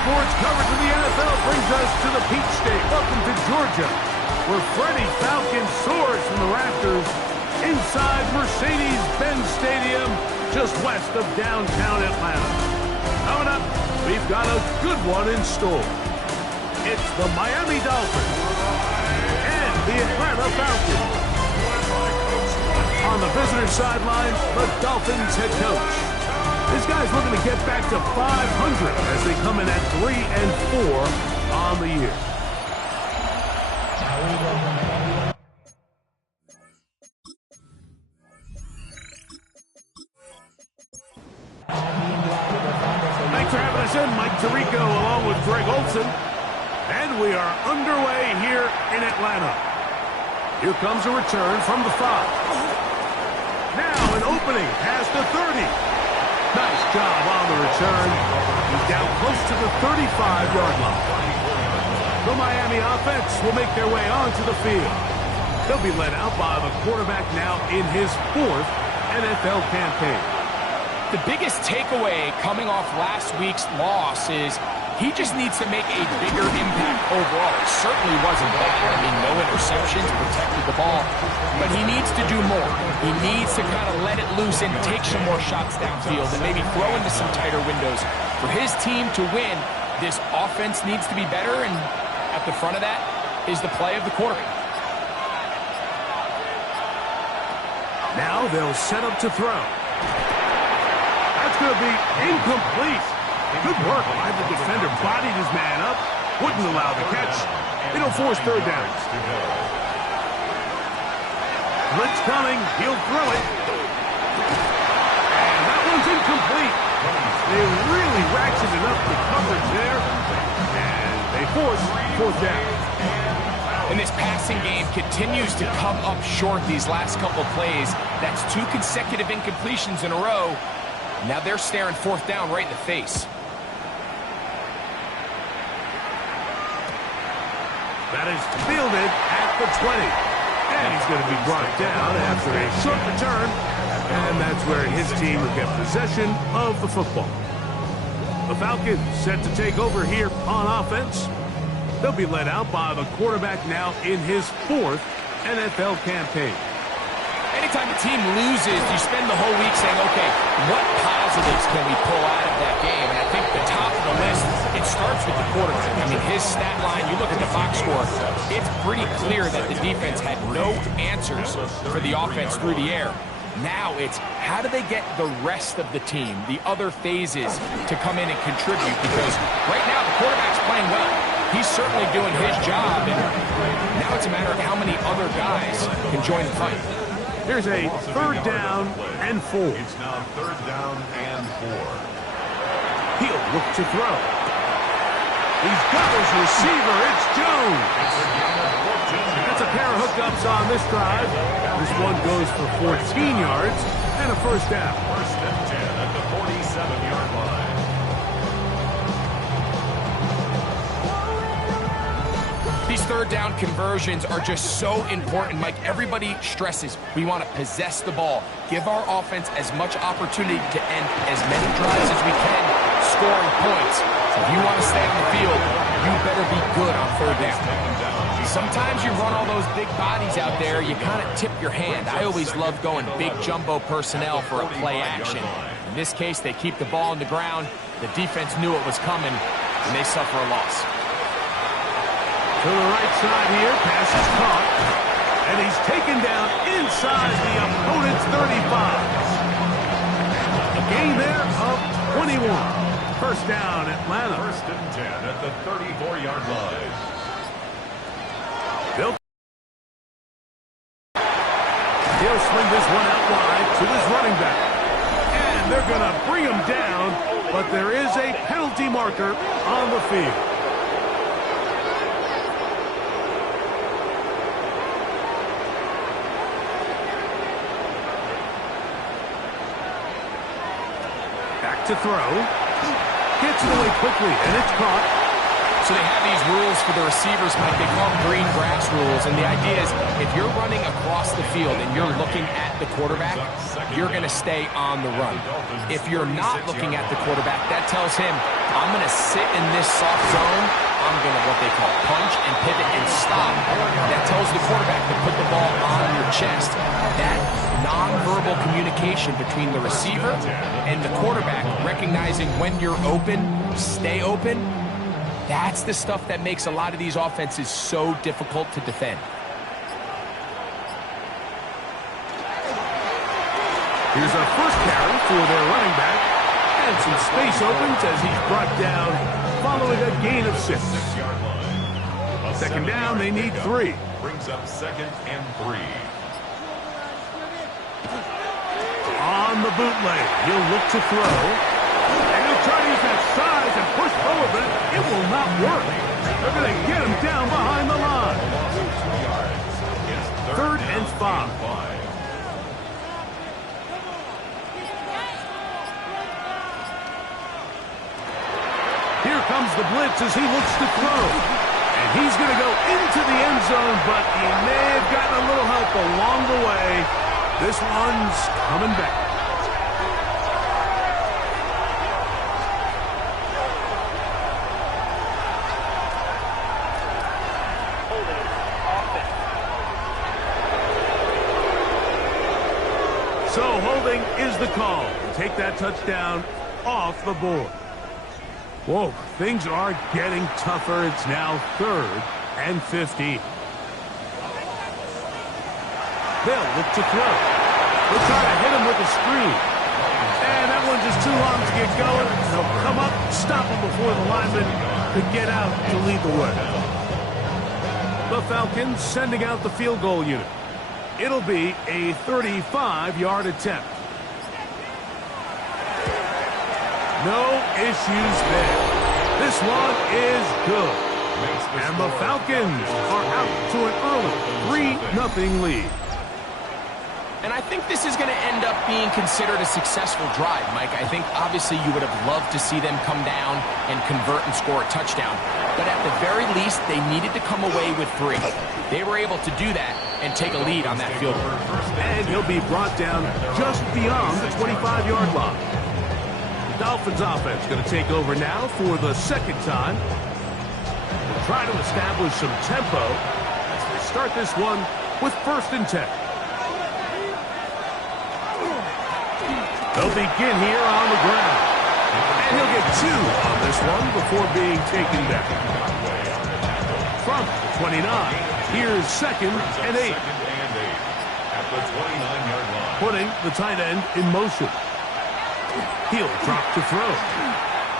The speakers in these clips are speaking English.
sports coverage of the NFL brings us to the Peach State. Welcome to Georgia, where Freddie Falcon soars from the rafters inside Mercedes-Benz Stadium, just west of downtown Atlanta. Coming up, we've got a good one in store. It's the Miami Dolphins and the Atlanta Falcons. On the visitor sideline, the Dolphins head coach. This guy's looking to get back to 500 as they come in at 3-4 on the year. Thanks for having us in, Mike Tirico, along with Greg Olson. And we are underway here in Atlanta. Here comes a return from the 5. Now an opening past the 30. Nice job on the return. He's down close to the 35-yard line. The Miami offense will make their way onto the field. They'll be led out by the quarterback now in his 4th NFL campaign. The biggest takeaway coming off last week's loss is he just needs to make a bigger impact overall. It certainly wasn't bad. I mean, no interceptions, protected the ball. But he needs to do more. He needs to kind of let it loose and take some more shots downfield and maybe throw into some tighter windows. For his team to win, this offense needs to be better, and at the front of that is the play of the quarterback. Now they'll set up to throw. That's going to be incomplete. Good work by the defender. Bodied his man up. Wouldn't allow the catch. It'll force 3rd down. Blitz coming. He'll throw it. And that one's incomplete. They really ratcheted up the coverage there. And they force 4th down. And this passing game continues to come up short these last couple plays. That's 2 consecutive incompletions in a row. Now they're staring 4th down right in the face. That is fielded at the 20. And he's going to be brought down after a short return. And that's where his team will get possession of the football. The Falcons set to take over here on offense. They'll be led out by the quarterback now in his 4th NFL campaign. Anytime a team loses, you spend the whole week saying, okay, what positives can we pull out of that game? And I think the top of the list, it starts with the quarterback. I mean, his stat line, you look at the box score, it's pretty clear that the defense had no answers for the offense through the air. Now it's how do they get the rest of the team, the other phases, to come in and contribute? Because right now the quarterback's playing well. He's certainly doing his job, and now it's a matter of how many other guys can join the fight. Here's a 3rd down and 4. It's now 3rd down and 4. He'll look to throw. He's got his receiver. It's Jones. That's a pair of hookups on this drive. This one goes for 14 yards and a 1st down. 1st and 10 at the 47-yard line. These 3rd down conversions are just so important, Mike. Everybody stresses we want to possess the ball, give our offense as much opportunity to end as many drives as we can, scoring points. So if you want to stay on the field, you better be good on 3rd down. Sometimes you run all those big bodies out there, you kind of tip your hand. I always love going big jumbo personnel for a play action. In this case, they keep the ball on the ground. The defense knew it was coming, and they suffer a loss. To the right side here, pass is caught, and he's taken down inside the opponent's 35. A gain there of 21. 1st down, Atlanta. 1st and 10 at the 34-yard line. He'll swing this one out wide to his running back. And they're going to bring him down, but there is a penalty marker on the field. Back to throw. Gets it away quickly, and it's caught. So they have these rules for the receivers, Mike. They call them green grass rules. And the idea is if you're running across the field and you're looking at the quarterback, you're going to stay on the run. If you're not looking at the quarterback, that tells him, I'm going to sit in this soft zone. I'm going to what they call punch and pivot and stop. That tells the quarterback to put the ball on your chest. That nonverbal communication between the receiver and the quarterback, recognizing when you're open, stay open, that's the stuff that makes a lot of these offenses so difficult to defend. Here's our first carry for their running back. And some space opens as he's brought down following a gain of 6. Second down, they need 3. Brings up 2nd and 3. On the bootleg, he'll look to throw. And he'll try to use that size and push forward, but it will not work. They're going to get him down behind the line. 3rd and 5. Here comes the blitz as he looks to throw. And he's going to go into the end zone, but he may have gotten a little help along the way. This one's coming back. So holding is the call. Take that touchdown off the board. Whoa, things are getting tougher. It's now 3rd and 15. They'll look to throw. They'll try to hit him with a screen. And that one's just too long to get going. They'll come up, stop him before the lineman could get out to lead the way. The Falcons sending out the field goal unit. It'll be a 35-yard attempt. No issues there. This one is good. And the Falcons are out to an early 3-0 lead. And I think this is going to end up being considered a successful drive, Mike. I think obviously you would have loved to see them come down and convert and score a touchdown. But at the very least, they needed to come away with 3. They were able to do that and take a lead on that field goal. And he'll be brought down just beyond the 25-yard line. The Dolphins offense going to take over now for the 2nd time. We'll try to establish some tempo as they start this one with 1st and 10. They'll begin here on the ground. And he'll get 2 on this one before being taken back. From the 29, here's 2nd and 8. At the 29-yard line. Putting the tight end in motion. He'll drop to throw.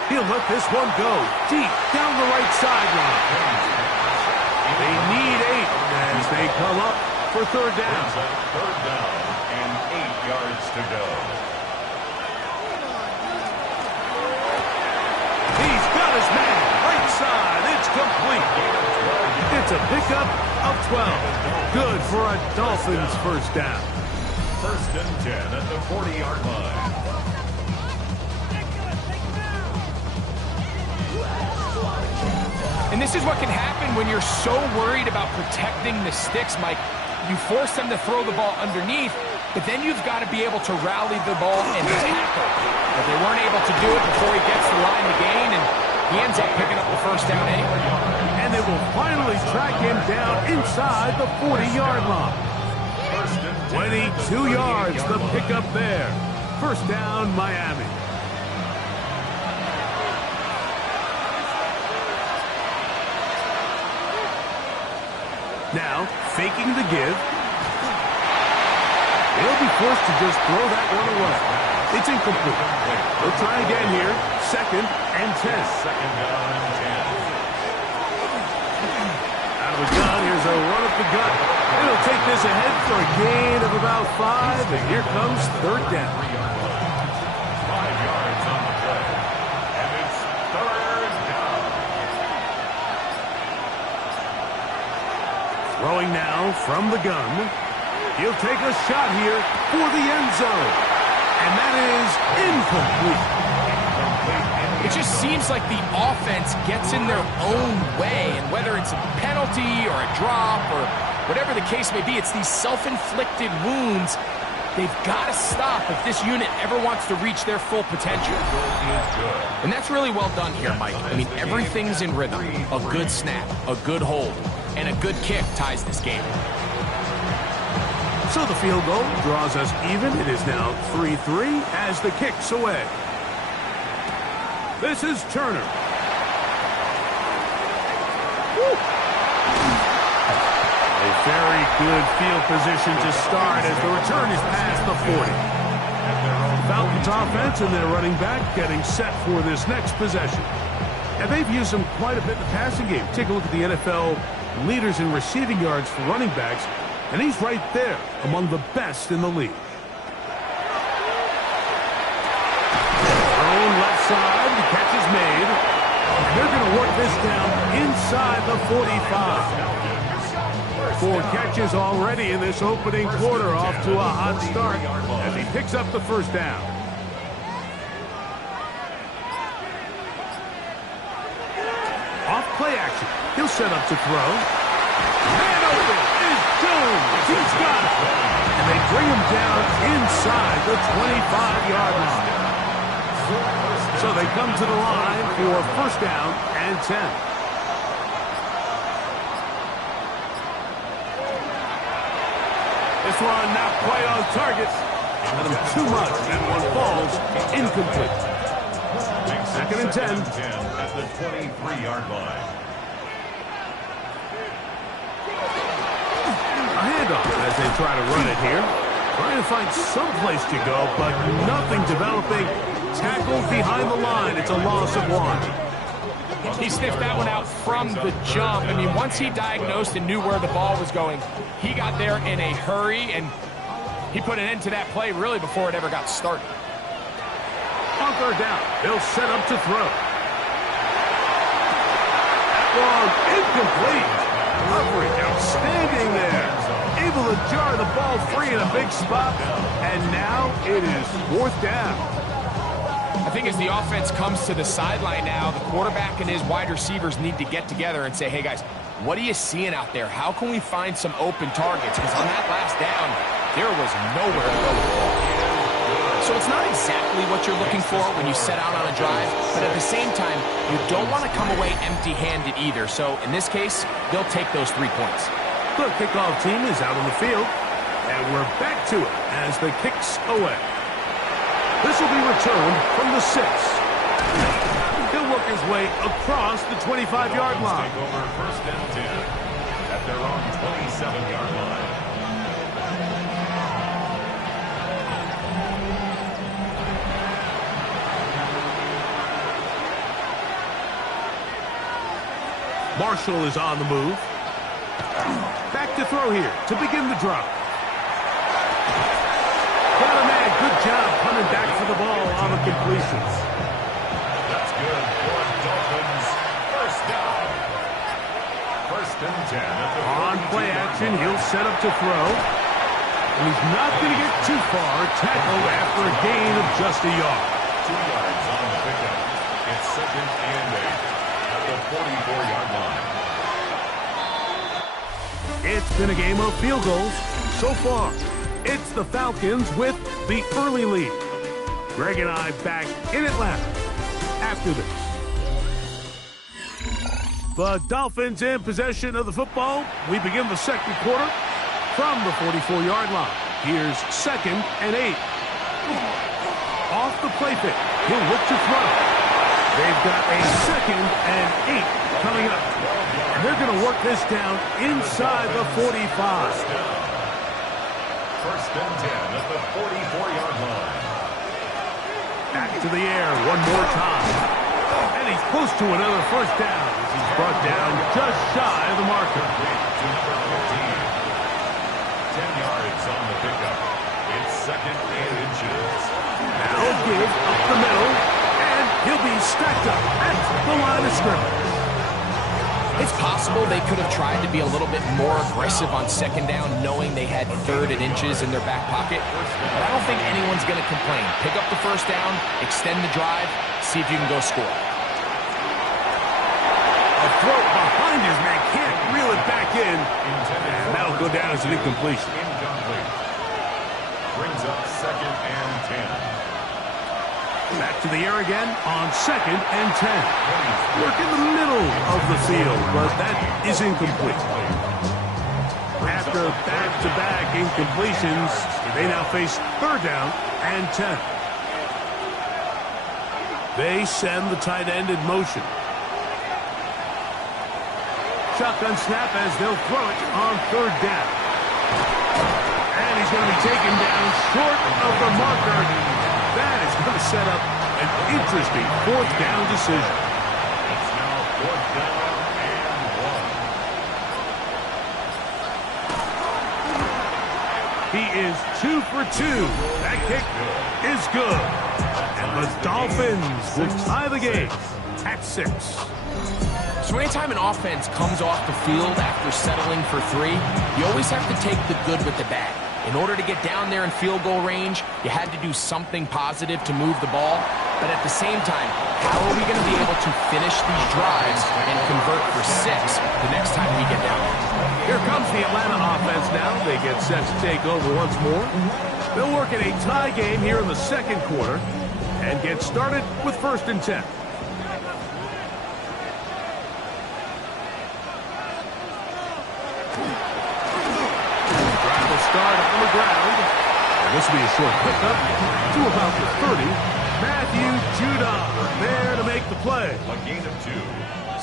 He'll let this one go deep down the right sideline. They need 8 as they come up for 3rd down. 3rd down and 8 yards to go. He's got his man. Right side. It's complete. It's a pickup of 12. Good for a Dolphins 1st down. 1st and 10 at the 40-yard line. And this is what can happen when you're so worried about protecting the sticks, Mike. You force them to throw the ball underneath, but then you've got to be able to rally the ball and tackle. But they weren't able to do it before he gets the line to gain, and he ends up picking up the 1st down anyway. And they will finally track him down inside the 40-yard line. 22 yards, the pickup there. 1st down, Miami. Now, faking the give. He'll be forced to just throw that one away. It's incomplete. They'll try again here. 2nd and 10. 2nd down and 10. Out of the gun, here's a run up the gut. It'll take this ahead for a gain of about 5, and here comes 3rd down. 5 yards on the play. And it's 3rd down. Throwing now from the gun. He'll take a shot here for the end zone. And that is incomplete. Incomplete It just seems like the offense gets in their own way, and whether it's a penalty or a drop or whatever the case may be, it's these self-inflicted wounds. They've got to stop if this unit ever wants to reach their full potential. And that's really well done here, Mike. I mean, everything's in rhythm. A good snap, a good hold, and a good kick ties this game. So the field goal draws us even. It is now 3-3 as the kick's away. This is Turner. Woo. A very good field position to start as the return is past the 40. Falcons offense and their running back getting set for this next possession. And they've used him quite a bit in the passing game. Take a look at the NFL leaders in receiving yards for running backs, and he's right there among the best in the league. Thrown left side, the catch is made. And they're going to work this down inside the 45. 4 catches already in this opening quarter, off to a hot start as he picks up the first down. Off play action. He'll set up to throw. Man open is Jones. He's got it. And they bring him down inside the 25-yard line. So they come to the line for first down and 10. This one not quite on target. Let him too much. That one falls incomplete. Second and 10. At the 23-yard line. A handoff as they try to run it here. Trying to find some place to go, but nothing developing. Tackled behind the line. It's a loss of 1. He sniffed that one out from the jump. I mean, once he diagnosed and knew where the ball was going, he got there in a hurry, and he put an end to that play really before it ever got started. On third down, they'll set up to throw. That long, incomplete. Coverage outstanding there. Able to jar the ball free in a big spot, and now it is fourth down. I think as the offense comes to the sideline now, the quarterback and his wide receivers need to get together and say, hey, guys, what are you seeing out there? How can we find some open targets? Because on that last down, there was nowhere to go with the ball. So it's not exactly what you're looking for when you set out on a drive, but at the same time, you don't want to come away empty-handed either. So in this case, they'll take those 3 points. The kickoff team is out on the field, and we're back to it as the kick's away. This will be returned from the 6. He'll work his way across the 25-yard line. Take over first and 10 at their own 27-yard line. Marshall is on the move. Back to throw here to begin the drive. Got a man, good job coming back for the ball on the completions. That's good for Dolphins. First down. First and 10 at the on play action, he'll set up to throw. And he's not going to get too far. Tackled after a gain of just a yard. 2 yards on the pickup. It's second and 8 at the 44-yard line. It's been a game of field goals so far. It's the Falcons with the early lead. Greg and I back in Atlanta after this. The Dolphins in possession of the football. We begin the second quarter from the 44-yard line. Here's second and 8. Off the play pick. He'll look to throw. They've got a second and 8 coming up. And they're going to work this down inside the 45. First and 10 at the 44-yard line. Back to the air one more time. And he's close to another first down as he's brought down just shy of the marker. To number 15. 10 yards on the pickup. It's second and inches. Now give up the middle, and he'll be stacked up at the line of scrimmage. It's possible they could have tried to be a little bit more aggressive on second down, knowing they had 3rd and inches in their back pocket. But I don't think anyone's going to complain. Pick up the first down, extend the drive, see if you can go score. A throw behind his man, can't reel it back in. And that'll go down as an incompletion. Incomplete. Brings up 2nd and 10. Back to the air again on 2nd and 10. Work in the middle of the field, but that is incomplete. After back-to-back incompletions, they now face 3rd down and 10. They send the tight end in motion. Shotgun snap as they'll throw it on 3rd down. And he's going to be taken down short of the marker. That is going to set up an interesting 4th down decision. It's now 4th down and 1. He is 2 for 2. That kick is good. And the Dolphins will tie the game at 6. So anytime an offense comes off the field after settling for 3, you always have to take the good with the bad. In order to get down there in field goal range, you had to do something positive to move the ball. But at the same time, how are we going to be able to finish these drives and convert for 6 the next time we get down there? Here comes the Atlanta offense now. They get set to take over once more. They'll work in a tie game here in the 2nd quarter and get started with 1st and 10. Start on the ground. And this will be a short pickup to about the 30. Matthew Judon there to make the play. A gain of 2.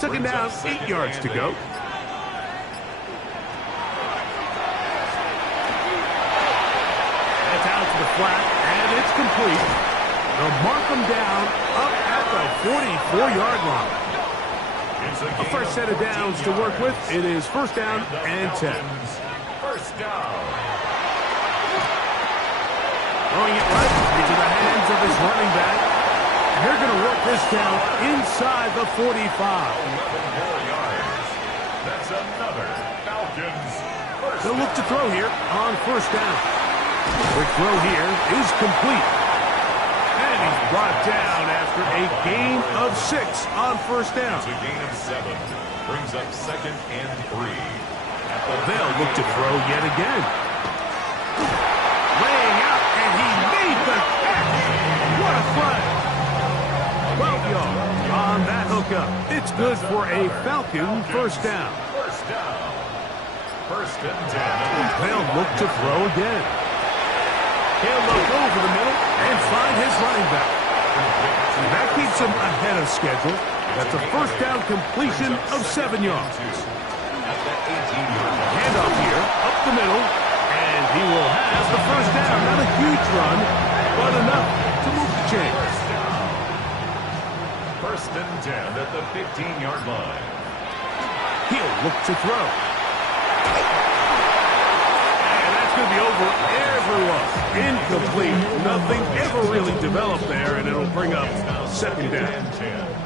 2nd down, 8 yards to go. That's out to the flat, and it's complete. They'll mark them down up at the 44-yard line. A first set of downs to work with. It is 1st down and 10. 1st down. Throwing it right into the hands of his running back. And they're going to work this down inside the 45. 11 more yards. That's another Falcons first. They'll look to throw here on 1st down. Quick throw here is complete. And he's brought down after a gain of 6 on 1st down. It's a gain of 7. Brings up 2nd and 3. They'll look to throw yet again. Laying out, and he made the catch. What a play. 12 yards on that hookup. It's good for a Falcon 1st down. 1st down. 1st and 10. They'll look to throw again. He'll look over the middle and find his running back. And that keeps him ahead of schedule. That's a 1st down completion of 7 yards. Handoff here, up the middle, and he will have the 1st down. Not a huge run, but enough to move the chains. 1st and 10 at the 15-yard line. He'll look to throw. And that's going to be over everyone. Incomplete. Nothing ever really developed there, and it'll bring up 2nd down. 10.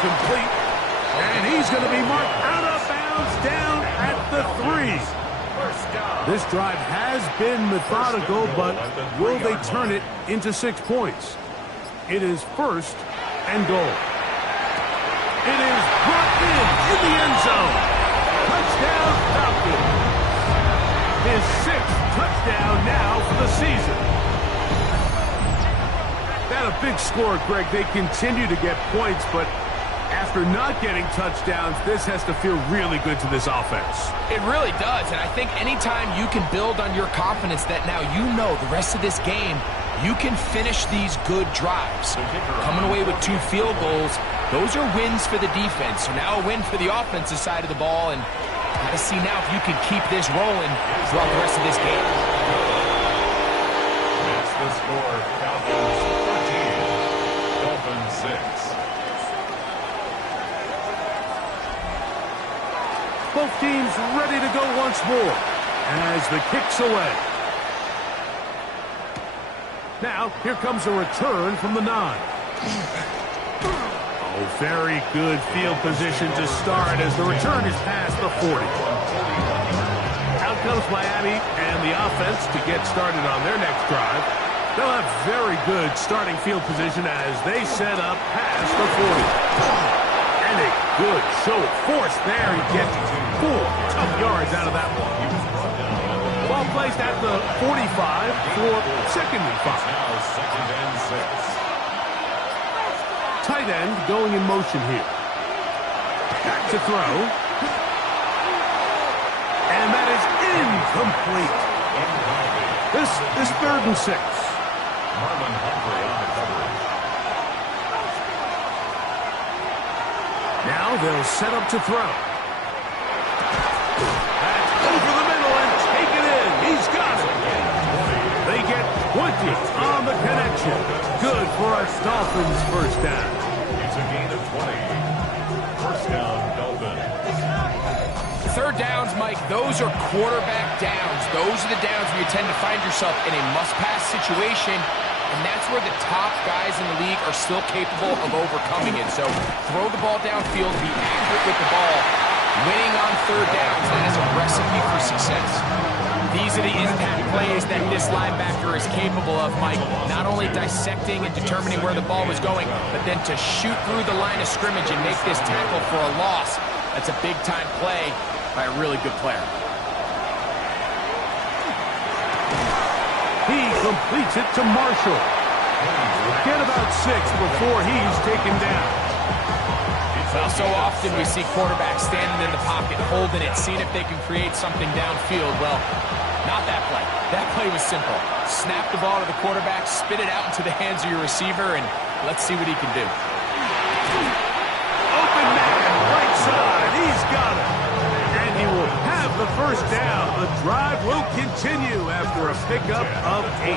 Complete, and he's going to be marked out of bounds down at the 3. This drive has been methodical, but will they turn it into 6 points? It is 1st and goal. It is brought in the end zone. Touchdown Falcons. His 6th touchdown now for the season. That a big score, Greg. They continue to get points, but after not getting touchdowns, this has to feel really good to this offense. It really does, and I think anytime you can build on your confidence that now you know the rest of this game, you can finish these good drives. Coming away with 2 field goals, those are wins for the defense. So now a win for the offensive side of the ball, and got to see now if you can keep this rolling throughout the rest of this game. That's the score. Falcons 14, Dolphins 6. Both teams ready to go once more as the kick's away. Now, here comes a return from the 9. Oh, very good field position to start as the return is past the 40. Out comes Miami and the offense to get started on their next drive. They'll have very good starting field position as they set up past the 40. And a good show of force there. He gets 4 tough yards out of that one. Ball placed at the 45 for 2nd and 5. Now 2nd and 6. Tight end going in motion here. Back to throw. And that is incomplete. This is 3rd and 6. Marlon Humphrey on the coverage. Now they'll set up to throw. That's over the middle and take it in. He's got it. They get 20 on the connection. Good for a Dolphins first down. It's a gain of 20. First down, Dolphins. 3rd downs, Mike, those are quarterback downs. Those are the downs where you tend to find yourself in a must-pass situation, and that's where the top guys in the league are still capable of overcoming it. So throw the ball downfield, be accurate with the ball. Winning on 3rd downs, that is a recipe for success. These are the impact plays that this linebacker is capable of, Mike. Not only dissecting and determining where the ball was going, but then to shoot through the line of scrimmage and make this tackle for a loss. That's a big-time play by a really good player. He completes it to Marshall. Get about 6 before he's taken down. Well, so often we see quarterbacks standing in the pocket, holding it, seeing if they can create something downfield. Well, not that play. That play was simple. Snap the ball to the quarterback, spit it out into the hands of your receiver, and let's see what he can do. Open man, right side. He's got it. And he will have the first down. The drive will continue after a pickup of 8.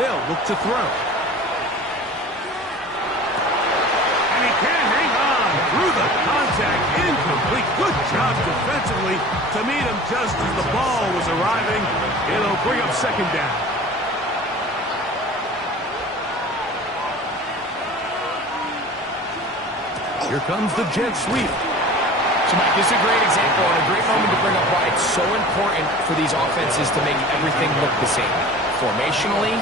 They'll look to throw. And he can hang on through the contact. Incomplete. Good job defensively to meet him just as the ball was arriving. It'll bring up 2nd down. Here comes the jet sweep. So, Mike, this is a great example and a great moment to bring up why it's so important for these offenses to make everything look the same. Formationally,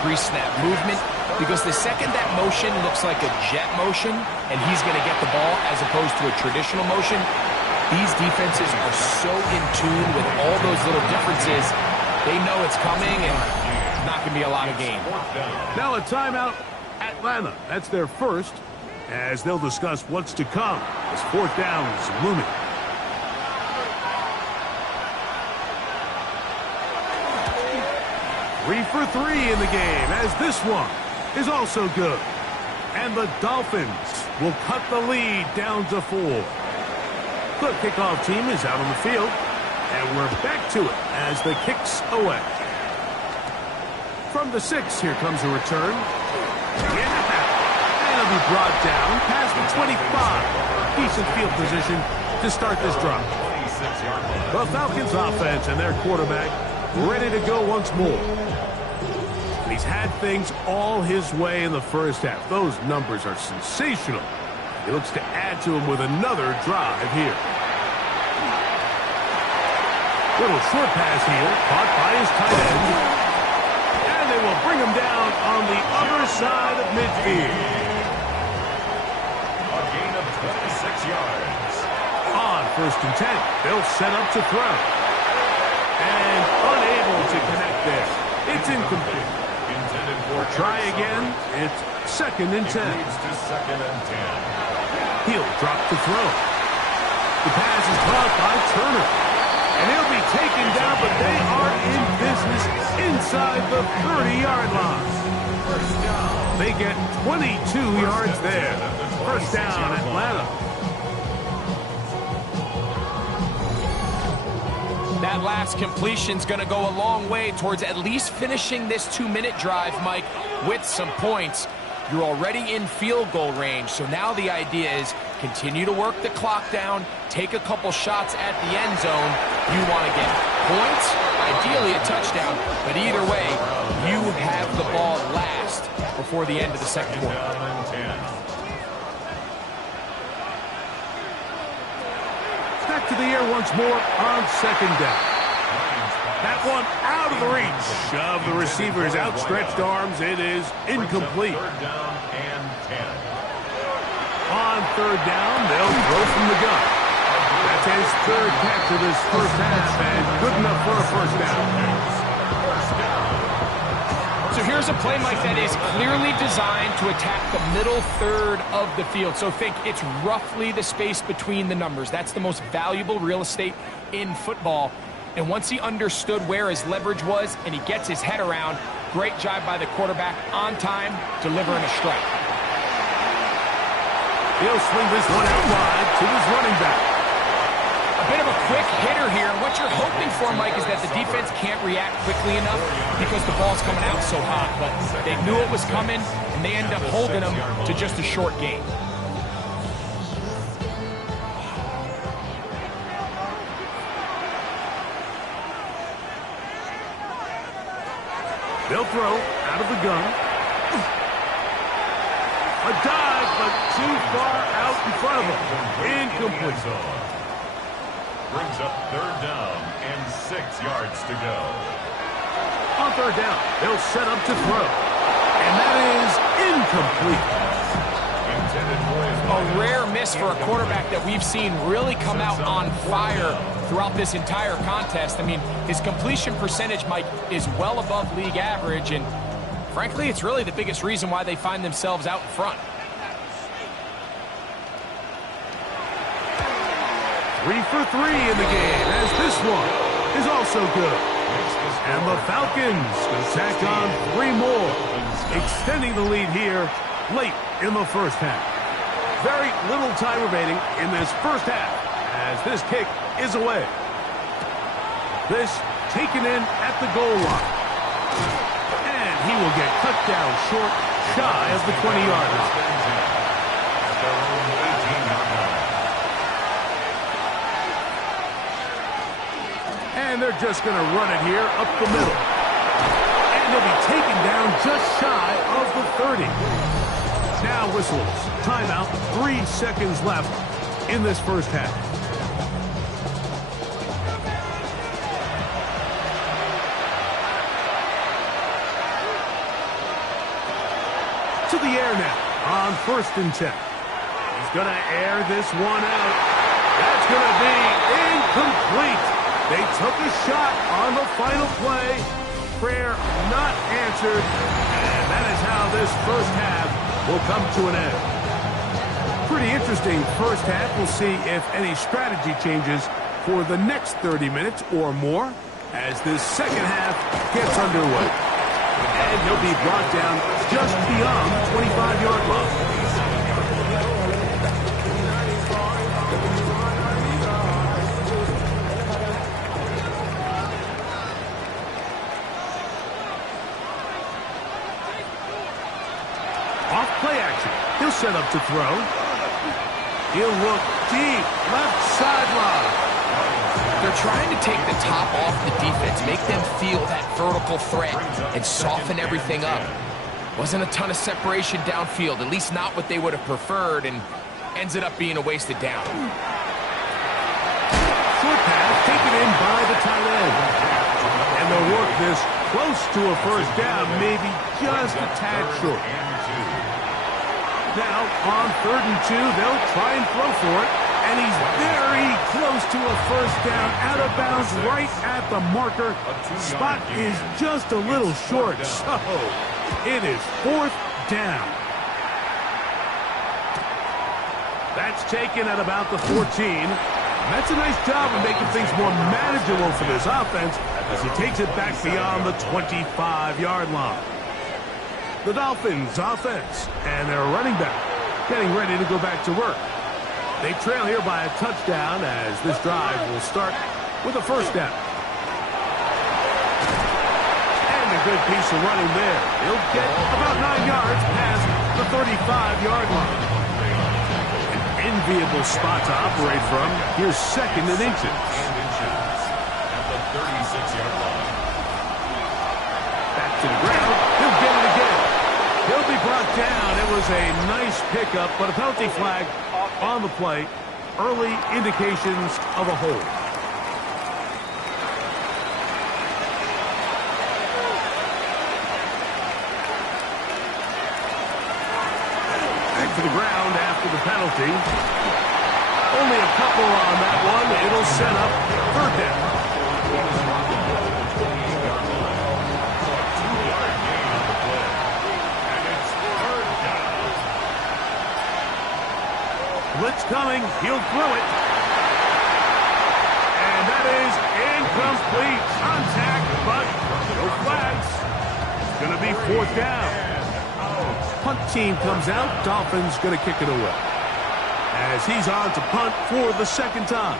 pre-snap movement, because the second that motion looks like a jet motion and he's going to get the ball as opposed to a traditional motion, these defenses are so in tune with all those little differences. They know it's coming and it's not going to be a lot of gain. Now a timeout, Atlanta. That's their first, as they'll discuss what's to come as 4th down is looming. Three for 3 in the game, as this one is also good. And the Dolphins will cut the lead down to 4. The kickoff team is out on the field, and we're back to it as the kick's away. From the 6, here comes a return. Yeah, and it'll be brought down past the 25. Decent field position to start this drive. The Falcons offense and their quarterback ready to go once more. He's had things all his way in the first half. Those numbers are sensational. He looks to add to them with another drive here. Little short pass here, caught by his tight end. And they will bring him down on the other side of midfield. A gain of 26 yards. On 1st and 10, they'll set up to throw. And unable to connect there. It's incomplete. Try again. It's 2nd and 10. Moves to 2nd and 10. He'll drop the throw. The pass is caught by Turner. And he'll be taken down, but they are in business inside the 30-yard line. They get 22 yards there. First down, Atlanta. That last completion's going to go a long way towards at least finishing this 2-minute drive, Mike, with some points. You're already in field goal range, so now the idea is continue to work the clock down, take a couple shots at the end zone. You want to get points, ideally a touchdown, but either way, you have the ball last before the end of the second quarter. Back to the air once more on second down. That one out of the reach of the receiver's outstretched arms. It is incomplete. Third down and 10. On third down, they'll throw from the gun. That's his third catch of this first half, and good enough for a first down. So here's a play, Mike, that is clearly designed to attack the middle third of the field. So think it's roughly the space between the numbers. That's the most valuable real estate in football. And once he understood where his leverage was and he gets his head around, great job by the quarterback on time, delivering a strike. He'll swing this one out wide to his running back. A bit of a quick hitter here. What you're hoping for, Mike, is that the defense can't react quickly enough because the ball's coming out so hot. But they knew it was coming, and they end up holding him to just a short gain. They'll throw out of the gun. A dive, but too far out in front of him. Incomplete. Brings up third down and 6 yards to go. On third down, they'll set up to throw. And that is incomplete. A rare miss for a quarterback that we've seen really come out on fire throughout this entire contest. I mean, his completion percentage, Mike, is well above league average, and frankly, it's really the biggest reason why they find themselves out in front. 3 for 3 in the game, as this one is also good. And the Falcons tack on 3 more, extending the lead here late in the first half. Very little time remaining in this first half as this kick is away. This taken in at the goal line. And he will get cut down short, shy of the 20-yard line. And they're just going to run it here up the middle. And they'll be taken down just shy of the 30. Now whistles. Timeout. 3 seconds left in this first half. To the air now on 1st and 10. He's going to air this one out. That's going to be incomplete. They took a shot on the final play. Prayer not answered. And that is how this first half will come to an end. Pretty interesting first half. We'll see if any strategy changes for the next 30 minutes or more as this second half gets underway. And he'll be brought down just beyond the 25-yard line. Off play action. He'll set up to throw. He'll look deep. Left sideline. They're trying to take the top off the defense, make them feel that vertical threat, and soften everything up. Wasn't a ton of separation downfield, at least not what they would have preferred, and ends it up being a wasted down. Short pass taken in by the tight end. And they'll work this close to a first down, maybe just a tad short. Now, on 3rd and 2, they'll try and throw for it. And he's very close to a first down, out of bounds right at the marker. Spot is just a little short, so it is 4th down. That's taken at about the 14. And that's a nice job of making things more manageable for this offense as he takes it back beyond the 25-yard line. The Dolphins offense and their running back getting ready to go back to work. They trail here by a touchdown as this drive will start with a first down. And a good piece of running there. He'll get about 9 yards past the 35-yard line. An enviable spot to operate from. Here's second and inches. At the 36-yard line. Back to the ground. He'll get it again. He'll be brought down. It was a nice pickup, but a penalty flag on the play. Early indications of a hold. Back to the ground after the penalty. Only a couple on that one. It'll set up third down. Blitz coming. He'll throw it. And that is incomplete. Contact, but no flags. It's going to be fourth down. Punt team comes out. Dolphins going to kick it away. As he's on to punt for the second time.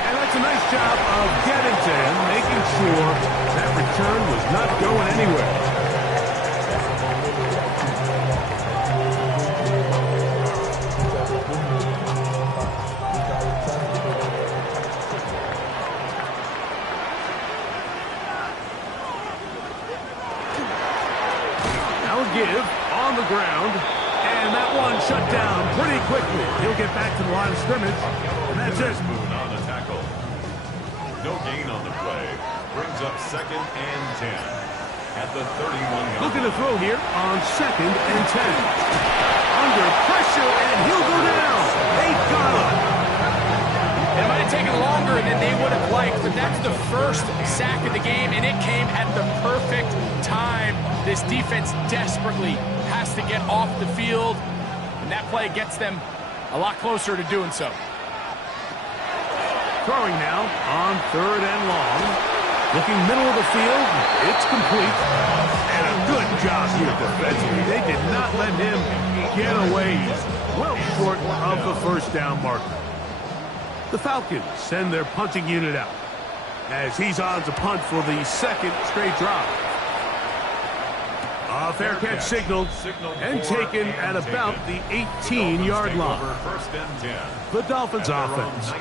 And that's a nice job of getting to him, making sure that return was not going anywhere. Give on the ground, and that one shut down pretty quickly. He'll get back to the line of scrimmage, and that's it. Moving on the tackle. No gain on the play. Brings up second and 10 at the 31-yard. Looking to throw here on second and 10. Under pressure, and he'll go down. They got him. It might have taken longer than they would have liked, but that's the first sack of the game, and it came at the perfect time. This defense desperately has to get off the field, and that play gets them a lot closer to doing so. Throwing now on third and long. Looking middle of the field. It's complete. And a good job here defensively. They did not let him get away. He's well short of the first down marker. The Falcons send their punting unit out as he's on to punt for the second straight drive. A fair catch signaled and taken at about the 18-yard line. First and 10. The Dolphins offense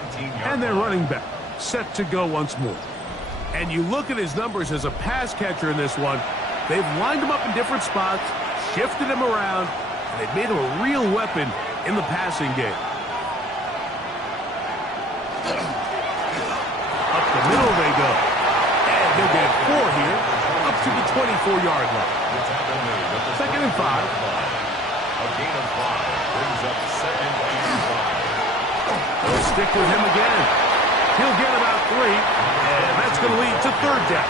and their running back set to go once more. And you look at his numbers as a pass catcher in this one. They've lined him up in different spots, shifted him around, and they've made him a real weapon in the passing game. Up the middle they go. And he'll get 4 here, up to the 24-yard line. Second and 5. A gain of 5 brings up second and 5. They'll stick with him again. He'll get about 3, and that's going to lead to third down.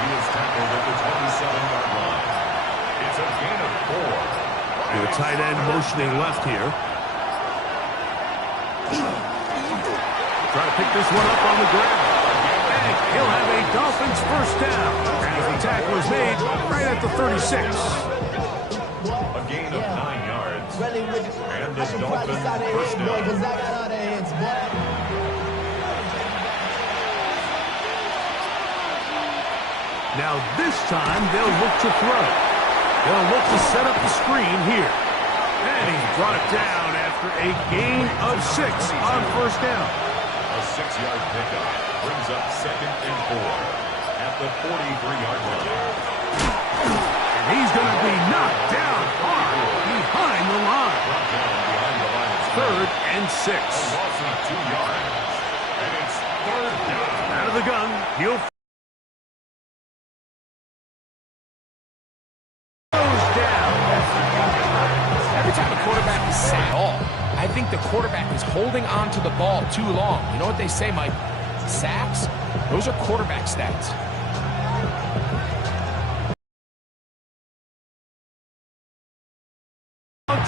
He is tackled at the 27-yard line. It's a gain of 4. The tight end motioning left here. Try to pick this one up on the ground. And he'll have a Dolphins first down as the tackle is made right at the 36. A gain of 9 yards. And the Dolphins first down. Now this time they'll look to throw. They'll look to set up the screen here. And he's brought down after a gain of 6 on first down. A 6-yard pickup brings up second and 4 at the 43-yard line. And he's going to be knocked down hard behind the line. Third and 6. A loss of 2 yards. And it's third down. Out of the gun, he'll I think the quarterback is holding on to the ball too long. You know what they say, Mike? Sacks, those are quarterback stats.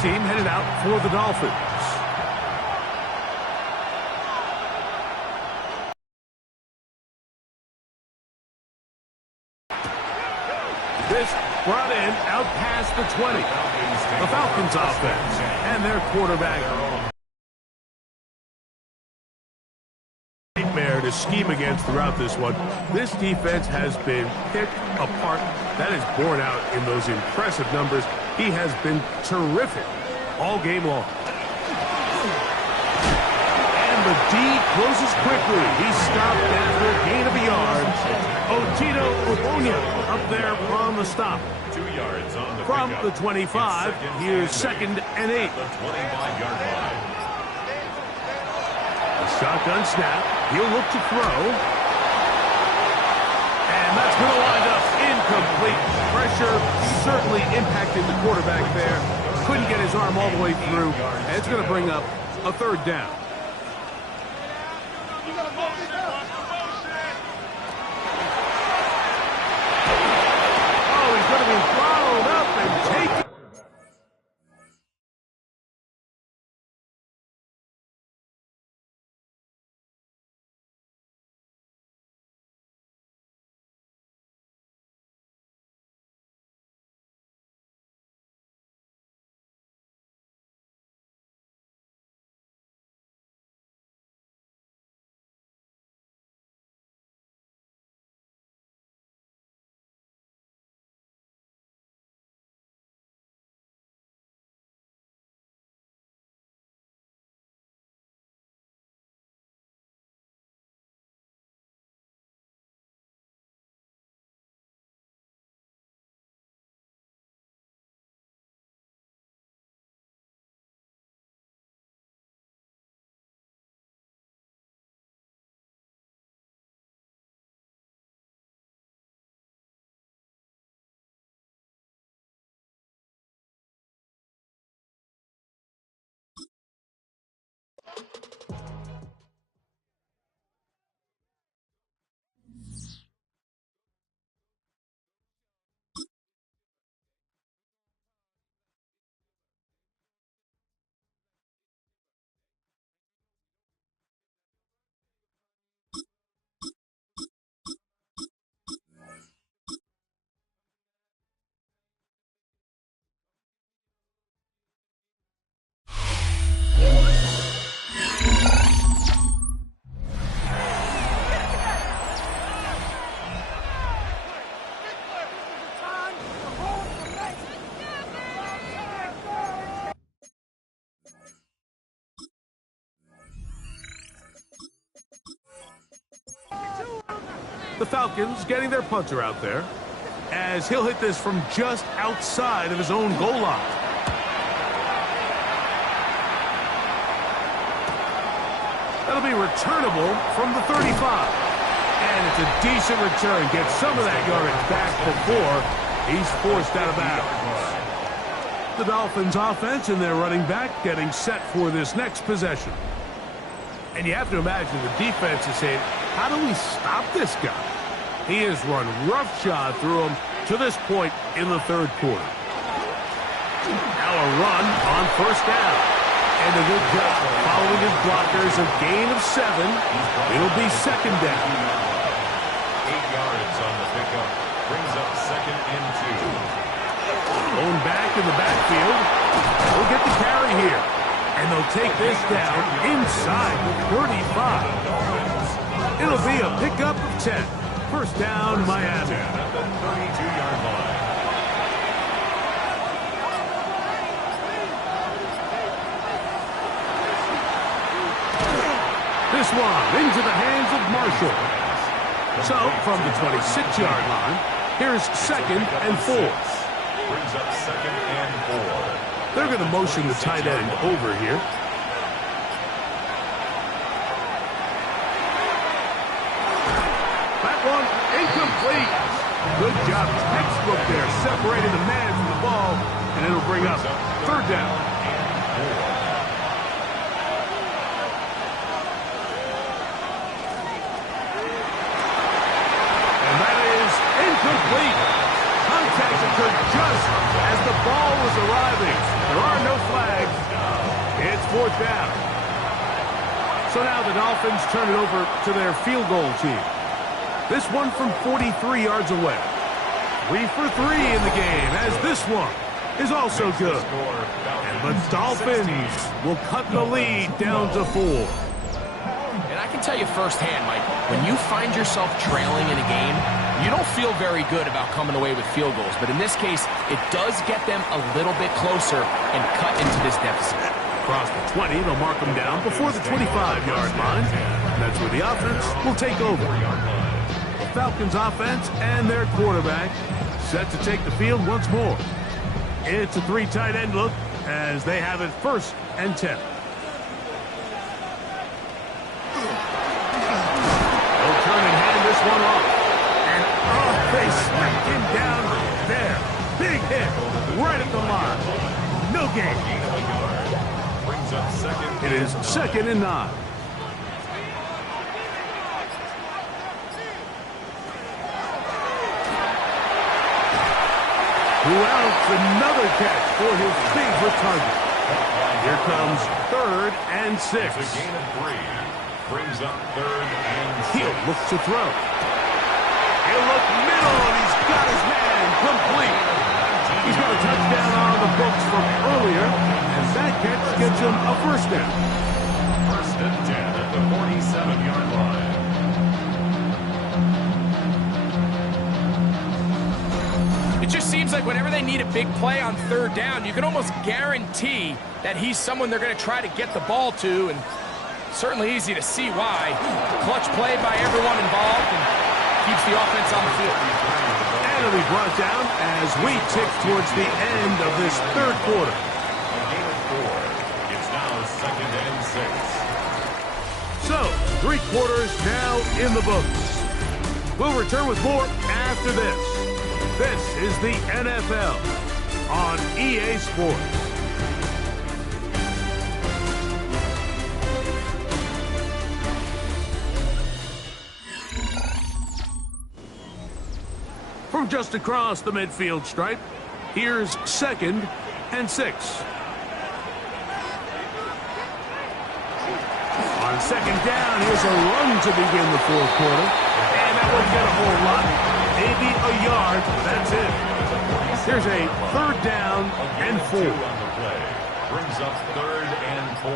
Team headed out for the Dolphins. This brought in out past the 20. The Falcons offense and their quarterback. Nightmare to to scheme against throughout this one. This defense has been picked apart. That is borne out in those impressive numbers. He has been terrific all game long. And the D closes quickly. He's stopped after a gain of a yard. Otito Ogbonnia up there on the stop. 2 yards on the From pickup. the 25, here's 2nd and 8. The 25-yard line. A shotgun snap. He'll look to throw. And that's going to wind up incomplete. Pressure certainly impacted the quarterback there. Couldn't get his arm all the way through. And it's going to bring up a 3rd down. Oh, he's going to be followed up and taken. The Falcons getting their punter out there as he'll hit this from just outside of his own goal line. That'll be returnable from the 35. And it's a decent return. Gets some of that yardage back before he's forced out of bounds. The Dolphins offense and their running back getting set for this next possession. And you have to imagine the defense is saying, how do we stop this guy? He has run roughshod through him to this point in the 3rd quarter. Now a run on 1st down. And a good job following his blockers, a gain of 7. It'll be 2nd down. 8 yards on the pickup. Brings up 2nd and 2. Going back in the backfield. We'll get the carry here. And they'll take this down inside the 35. It'll be a pickup of 10. 1st down, Miami. At the 32-yard line. This one into the hands of Marshall. So, from the 26-yard line, here's 2nd and 4. Brings up 2nd and 4. They're going to motion the tight end over here. That one incomplete. Good job, textbook there, separating the man from the ball, and it'll bring up 3rd down. And that is incomplete. Contact occurred just as the ball was arriving. There are no flags. It's 4th down. So now the Dolphins turn it over to their field goal team. This one from 43 yards away. 3 for 3 in the game, as this one is also good. And the Dolphins will cut the lead down to 4. And I can tell you firsthand, Mike, when you find yourself trailing in a game, you don't feel very good about coming away with field goals. But in this case, it does get them a little bit closer and cut into this deficit. Across the 20, they'll mark them down before the 25-yard line. That's where the offense will take over. The Falcons offense and their quarterback set to take the field once more. It's a 3 tight end look as they have it 1st and 10. They'll turn and hand this one off. And they smacked him down there. Big hit right at the line. No gain. It is 2nd and 9. Throughout another catch for his favorite target. Here comes 3rd and 6. It's a gain of 3. Brings up 3rd and 6. He'll look to throw. He'll look middle, and he's got his man complete. He's got a touchdown on the books from earlier, and that catch gets him a 1st down. 1st and 10 at the 47-yard line. It just seems like whenever they need a big play on 3rd down, you can almost guarantee that he's someone they're going to try to get the ball to, and certainly easy to see why. Clutch play by everyone involved and keeps the offense on the field. And it'll be brought down as we tick towards the end of this 3rd quarter. A gain of 4. It's now 2nd and 6. So, 3 quarters now in the books. We'll return with more after this. This is the NFL on EA Sports. From just across the midfield stripe, here's 2nd and 6. On 2nd down, here's a run to begin the 4th quarter. And that won't get a whole lot. Maybe a yard, that's it. Here's a 3rd down and 4. On the play. Brings up 3rd and 4.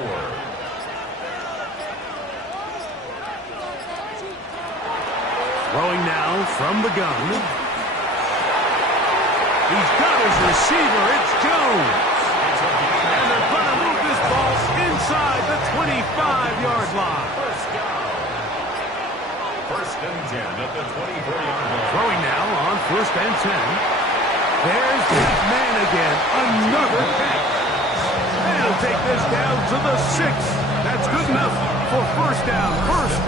Throwing now from the gun. He's got his receiver. It's Jones. And they're going to move this ball inside the 25-yard line. 1st and 10 at the 24-yard line. Throwing now on 1st and 10. There's that man again. Another catch. They'll take this down to the 6. That's good enough for 1st down, 1st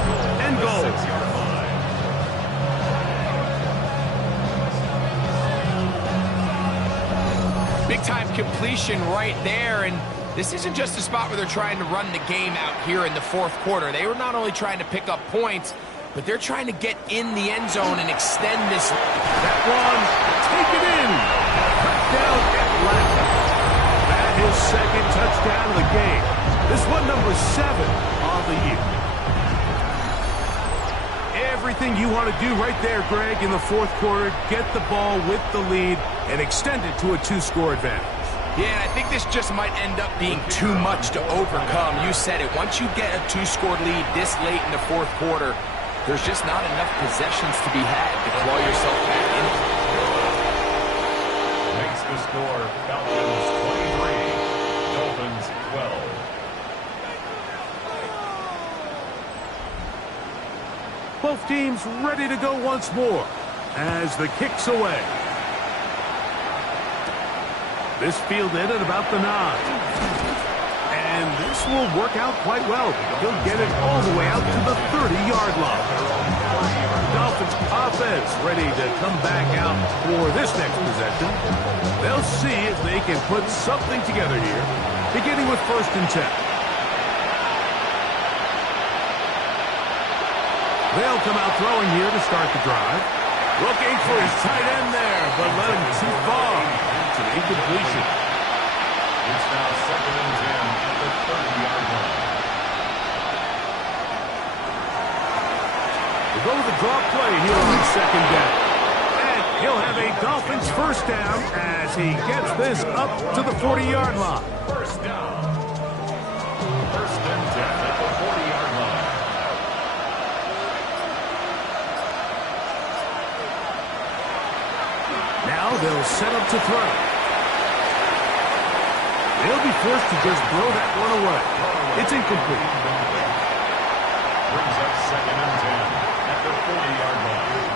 and goal. 6-yard line. Big-time completion right there, and this isn't just a spot where they're trying to run the game out here in the 4th quarter. They were not only trying to pick up points, but they're trying to get in the end zone and extend this. That one, take it in. Touchdown Atlanta. That is 2nd touchdown of the game. This one number 7 on the year. Everything you want to do right there, Greg, in the 4th quarter, get the ball with the lead and extend it to a 2-score advantage. Yeah, and I think this just might end up being too much to overcome. You said it. Once you get a 2-score lead this late in the 4th quarter, there's just not enough possessions to be had to claw yourself back in. Makes the score Falcons 23, Dolphins 12. Both teams ready to go once more as the kick's away. This fielded at about the 9. And this will work out quite well. He'll get it all the way out to the 30-yard line. Dolphins offense ready to come back out for this next possession. They'll see if they can put something together here, beginning with 1st and 10. They'll come out throwing here to start the drive. Looking for his tight end there, but let him too far. It's an incompletion. It's now 2nd and 10 at the 30-yard line. We'll go with the draw play here on 2nd down. And he'll have a Dolphins 1st down as he gets this up to the 40-yard line. 1st down. 1st and 10 at the 40-yard line. They'll set up to throw. They'll be forced to just throw that one away. It's incomplete. Brings up 2nd and 10 at the 40-yard line.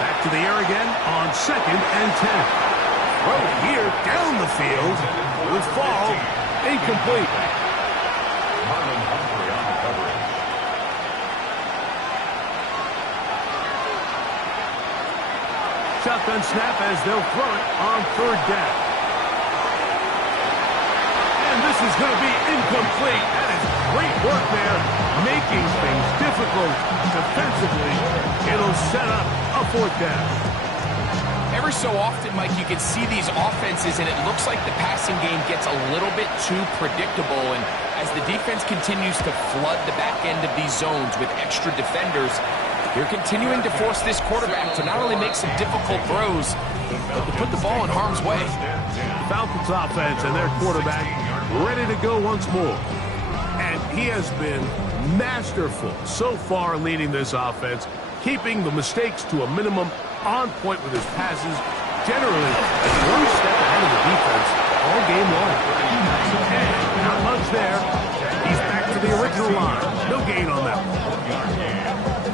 Back to the air again on 2nd and 10. Throw here down the field. Will fall. Incomplete. Marlon Humphrey on the coverage. Shotgun snap as they'll throw it on 3rd down. And this is going to be incomplete. That is great work there, making things difficult defensively. It'll set up a 4th down. Every so often, Mike, you can see these offenses, and it looks like the passing game gets a little bit too predictable. And as the defense continues to flood the back end of these zones with extra defenders, they're continuing to force this quarterback to not only make some difficult throws, but to put the ball in harm's way. The Falcons offense and their quarterback ready to go once more. And he has been masterful so far leading this offense, keeping the mistakes to a minimum, on point with his passes, generally one step ahead of the defense all game long. And not much there. He's back to the original line. No gain on that one.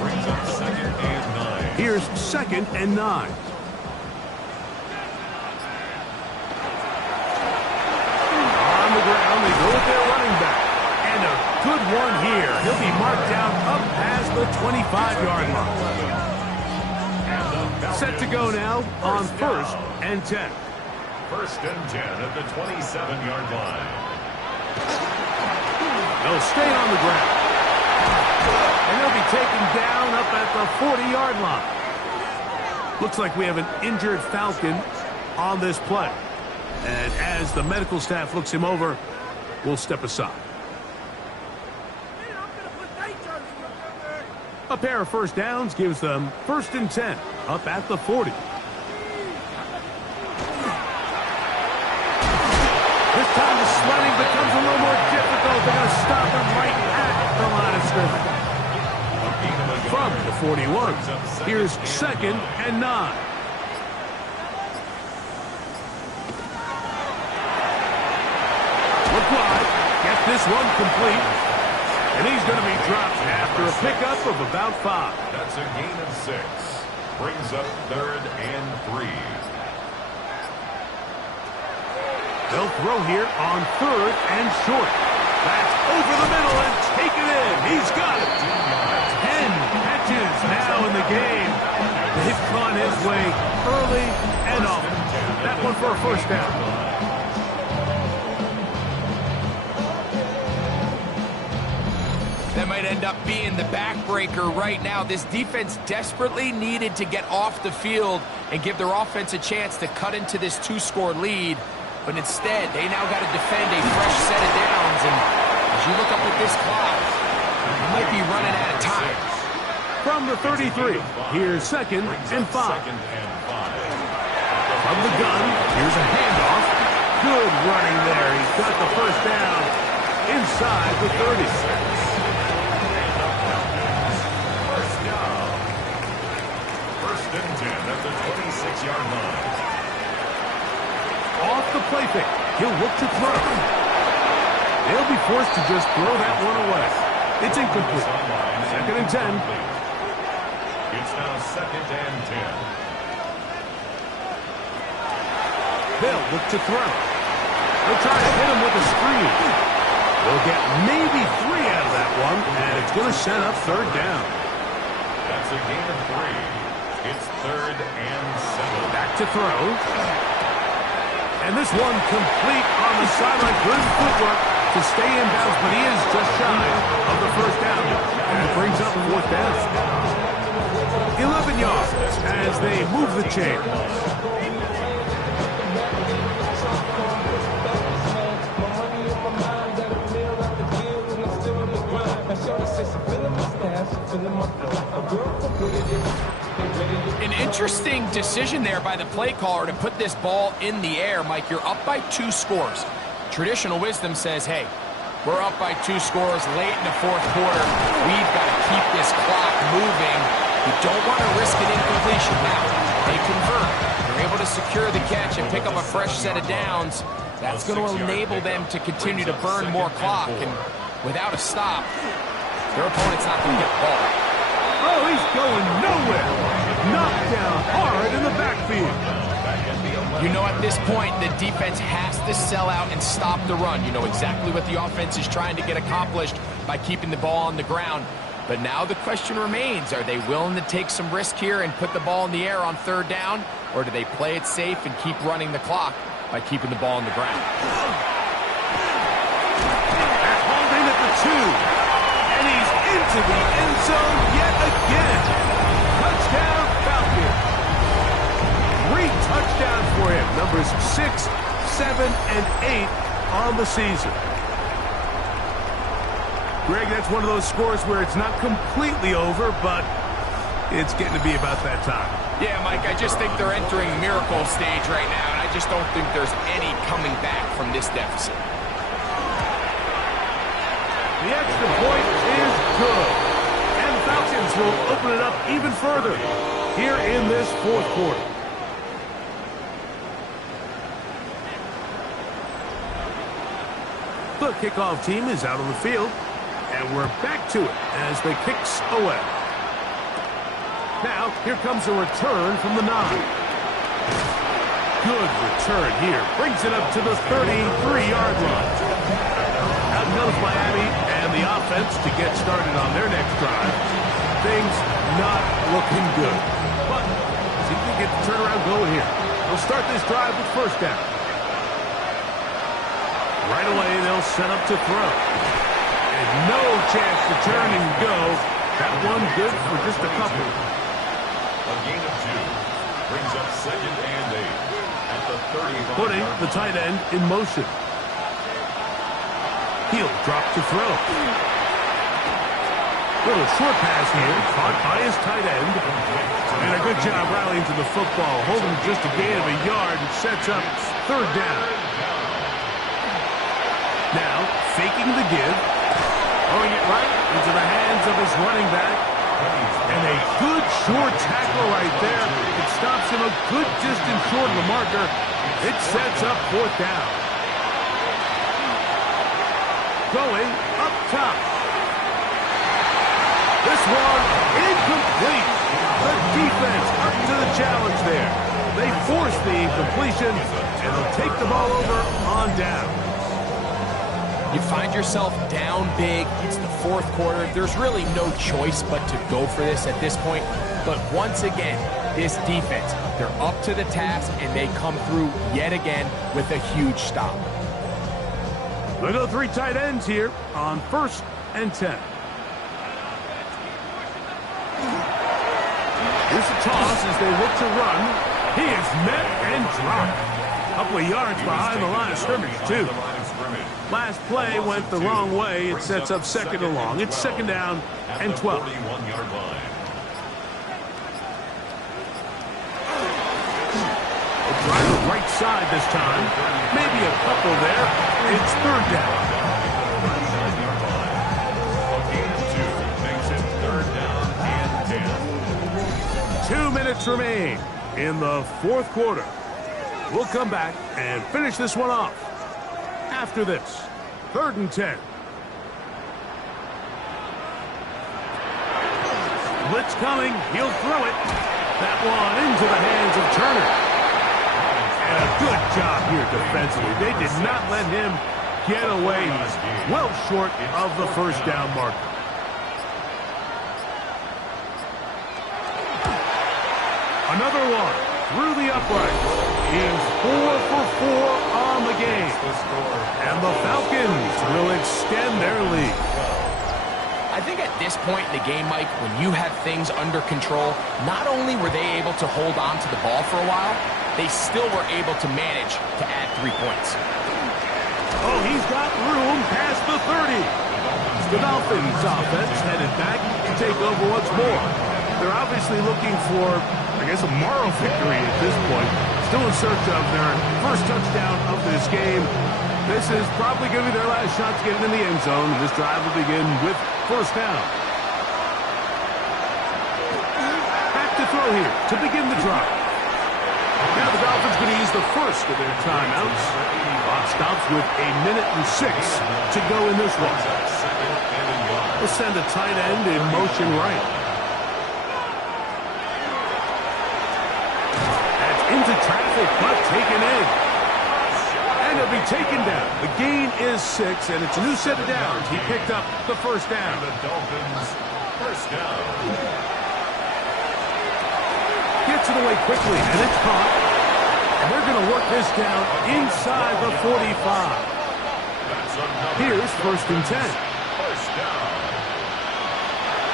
Brings up 2nd and 9. Here's 2nd and 9. On the ground, they go with their running back. And a good one here. He'll be marked down up past the 25-yard line. Set to go now on 1st and 10. 1st and 10 at the 27-yard line. They'll stay on the ground. And they'll be taken down up at the 40-yard line. Looks like we have an injured Falcon on this play. And as the medical staff looks him over, we'll step aside. A pair of 1st downs gives them 1st and 10 up at the 40. This time the sledding becomes a little more difficult. They're going to stop him right at the line of scrimmage. From the 41, here's 2nd and 9. Look wide. Get this one complete. And he's going to be dropped after a pickup of about 5. That's a gain of 6. Brings up 3rd and 3. They'll throw here on 3rd and short. That's over the middle and taken in. He's got it. 10 catches now in the game. They've gone his way early and often. That one for a 1st down. That might end up being the backbreaker right now. This defense desperately needed to get off the field and give their offense a chance to cut into this 2-score lead. But instead, they now got to defend a fresh set of downs. And as you look up at this clock, they might be running out of time. From the 33, here's 2nd and 5. From the gun, here's a handoff. Good running there. He's got the 1st down inside the 30. At the 26-yard line. Off the play fake. He'll look to throw. They'll be forced to just throw that one away. It's incomplete. 2nd and 10. It's now 2nd and 10. They'll look to throw. They'll try to hit him with a screen. They'll get maybe 3 out of that one, and it's going to set up 3rd down. That's a gain of 3. It's 3rd and 7. Back to throw. And this one complete on the sideline. Good footwork to stay in bounds, but he is just shy of the 1st down. And it brings up 4th down. 11 yards as they move the chain. An interesting decision there by the play caller to put this ball in the air. Mike, you're up by 2 scores. Traditional wisdom says, hey, we're up by 2 scores late in the 4th quarter. We've got to keep this clock moving. You don't want to risk an incompletion. Now, they convert. They're able to secure the catch and pick up a fresh set of downs. That's going to enable them to continue to burn more clock. And without a stop, their opponent's not going to get the ball. Oh, he's going nowhere. Knocked down hard in the backfield. You know, at this point, the defense has to sell out and stop the run. You know exactly what the offense is trying to get accomplished by keeping the ball on the ground. But now the question remains, are they willing to take some risk here and put the ball in the air on third down? Or do they play it safe and keep running the clock by keeping the ball on the ground? Holding at the 2. And he's into the end zone yet again. Touchdown, Falcons. 3 touchdowns for him. Numbers 6, 7, and 8 on the season. Greg, that's one of those scores where it's not completely over, but it's getting to be about that time. Yeah, Mike, I just think they're entering miracle stage right now, and I just don't think there's any coming back from this deficit. The extra point is good. And the Falcons will open it up even further here in this fourth quarter. The kickoff team is out on the field, and we're back to it as they kicks away. Now, here comes a return from the 9. Good return here. Brings it up to the 33-yard line. Out goes Miami and the offense to get started on their next drive. Things not looking good. But see if they get the turnaround going here. They'll start this drive with first down. Right away, they'll set up to throw. And no chance to turn and go. That one good for just a couple. A gain of 2 brings up 2nd and 8 at the 35. Putting the tight end in motion. He'll drop to throw. Little short pass here, caught by his tight end. And a good job rallying to the football, holding just a gain of a yard and sets up third down. Now, faking the give, throwing it right into the hands of his running back. And a good short tackle right there. It stops him a good distance short of the marker. It sets up fourth down. Going up top. This one incomplete. The defense up to the challenge there. They force the incompletion, and they'll take the ball over on down. You find yourself down big. It's the fourth quarter. There's really no choice but to go for this at this point. But once again, this defense, they're up to the task, and they come through yet again with a huge stop. We'll go 3 tight ends here on 1st and 10. Here's a toss as they look to run. He is met and dropped. A couple of yards behind the line of scrimmage, too. Last play went the wrong way. It sets up 2nd and long. It's 2nd down and 12. Drive the right side this time. Maybe a couple there. It's 3rd down. Makes it 3rd down and 10. 2 minutes remain in the fourth quarter. We'll come back and finish this one off after this. 3rd and 10. Blitz coming. He'll throw it. That one into the hands of Turner. And a good job here defensively. They did not let him get away. He's well short of the first down marker. Another one through the uprights. He is 4 for 4 on the game. And the Falcons will extend their lead. I think at this point in the game, Mike, when you have things under control, not only were they able to hold on to the ball for a while, they still were able to manage to add 3 points. Oh, he's got room past the 30. The Dolphins offense headed back to take over once more. They're obviously looking for, I guess, a moral victory at this point. Still in search of their first touchdown of this game. This is probably going to be their last shot to get it in the end zone. This drive will begin with first down. throw here to begin the drive. Now the Dolphins going to use the first of their timeouts. Clock stops with 1:06 to go in this one. We'll send a tight end in motion right. That's into traffic, but taken in. And he'll be taken down. The gain is 6, and it's a new set of downs. He picked up the first down. The Dolphins, first down. Gets it away quickly, and it's caught. And they're going to work this down inside the 45. Here's 1st and 10. First down.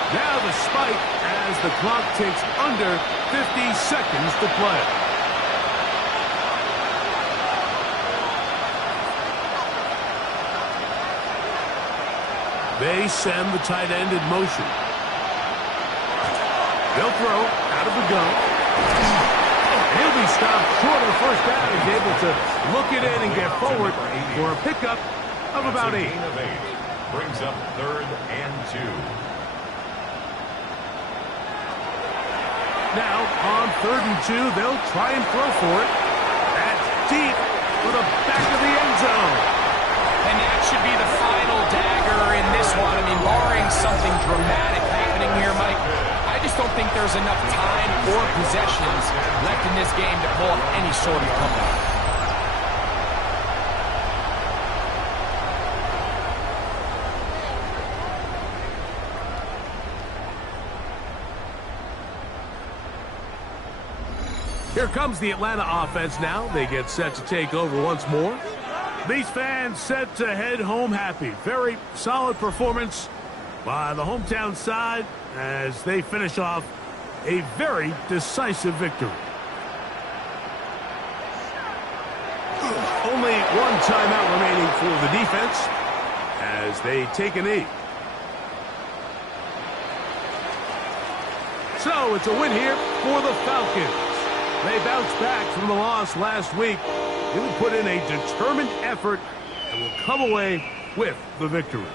Now the spike as the clock takes under 50 seconds to play. They send the tight end in motion. They'll throw out of the gun. He'll be stopped short of first down. He's able to look it in and get forward for a pickup of about 8. Brings up 3rd and 2. Now on 3rd and 2, they'll try and throw for it. That's deep for the back of the end zone. And that should be the final dagger in this one. I mean, barring something dramatic happening here, Mike, I just don't think there's enough time or possessions left in this game to pull off any sort of comeback. Here comes the Atlanta offense now. They get set to take over once more. These fans set to head home happy. Very solid performance by the hometown side as they finish off a very decisive victory. Only one timeout remaining for the defense as they take a knee. So it's a win here for the Falcons. They bounced back from the loss last week. They will put in a determined effort and will come away with the victory.